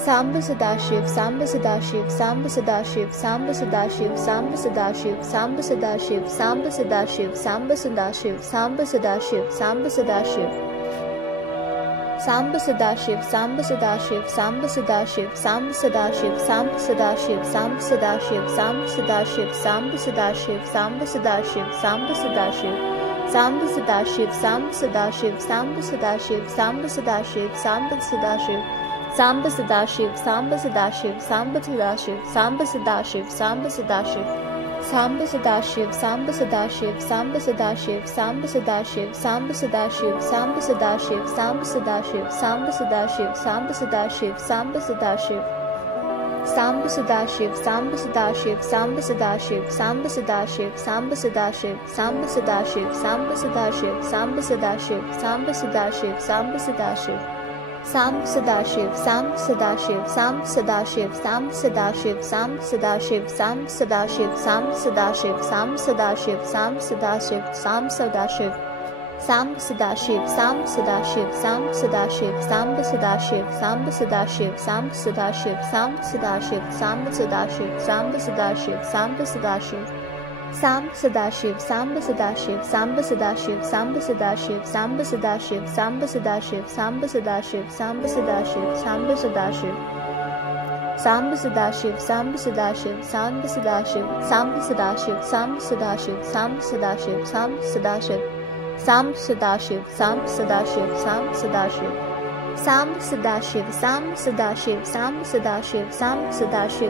Samba Sadashiv, Samba Sadashiv, Samba Sadashiv, Samba Sadashiv, Samba Sadashiv, Samba Sadashiv, Samba Sadashiv, Samba Sadashiv, Samba Sadashiv, Samba Sadashiv. Samba Sadashiv, Samba Sadashiv, Samba Sadashiv, Samba Sadashiv, Samba Sadashiv, Samba Sadashiv, Samba Sadashiv, Samba Sadashiv, Samba Sadashiv, Samba Sadashiv. Samba Sadashiv, Samba Sadashiv, Samba Sadashiv, Samba Sadashiv, Samba Sadashiv. Samba Sadashiv, Samba Sadashiv, Samba Sadashiv, Samba Sadashiv, Samba Sadashiv. Samba Sadashiv, Samba Sadashiv, Samba Sadashiv, Samba Sadashiv, Samba Sadashiv, Samba Sadashiv, Samba Sadashiv, Samba Sadashiv, Samba Sadashiv, Samba Sadashiv. Samba Sadashiv, Samba Sadashiv, Samba Sadashiv, Samba Sadashiv, Samba Sadashiv, Samba Sadashiv, Samba Sadashiv, Samba Sadashiv, Samba Sadashiv, Samba Sadashiv. Samba Sadashiv, Samba Sadashiv, Samba Sadashiv, Samba Sadashiv, Samba Sadashiv, Samba Sadashiv, Samba Sadashiv, Samba Sadashiv, Samba Sadashiv, Samba Sadashiv. Samba Sadashiv, Samba Sadashiv, Samba Sadashiv, Samba Sadashiv, Samba Sadashiv, Samba Sadashiv, Samba Sadashiv, Samba Sadashiv, Samba Sadashiv, Samba Sadashiv. Samba Sadashiv, Samba Sadashiv, Samba Sadashiv, Samba Sadashiv, Samba Sadashiv, Samba Sadashiv, Samba Sadashiv, Samba Sadashiv, Samba Sadashiv. Samba Sadashiv, Samba Sadashiv, Samba Sadashiv, Samba Sadashiv, Samba Sadashiv, Samba Sadashiv, Samba Sadashiv. Samba Sadashiv, Samba Sadashiv, Samba Sadashiv. Samba Sadashiv, Samba Sadashiv, Samba Sadashiv, Samba Sadashiv.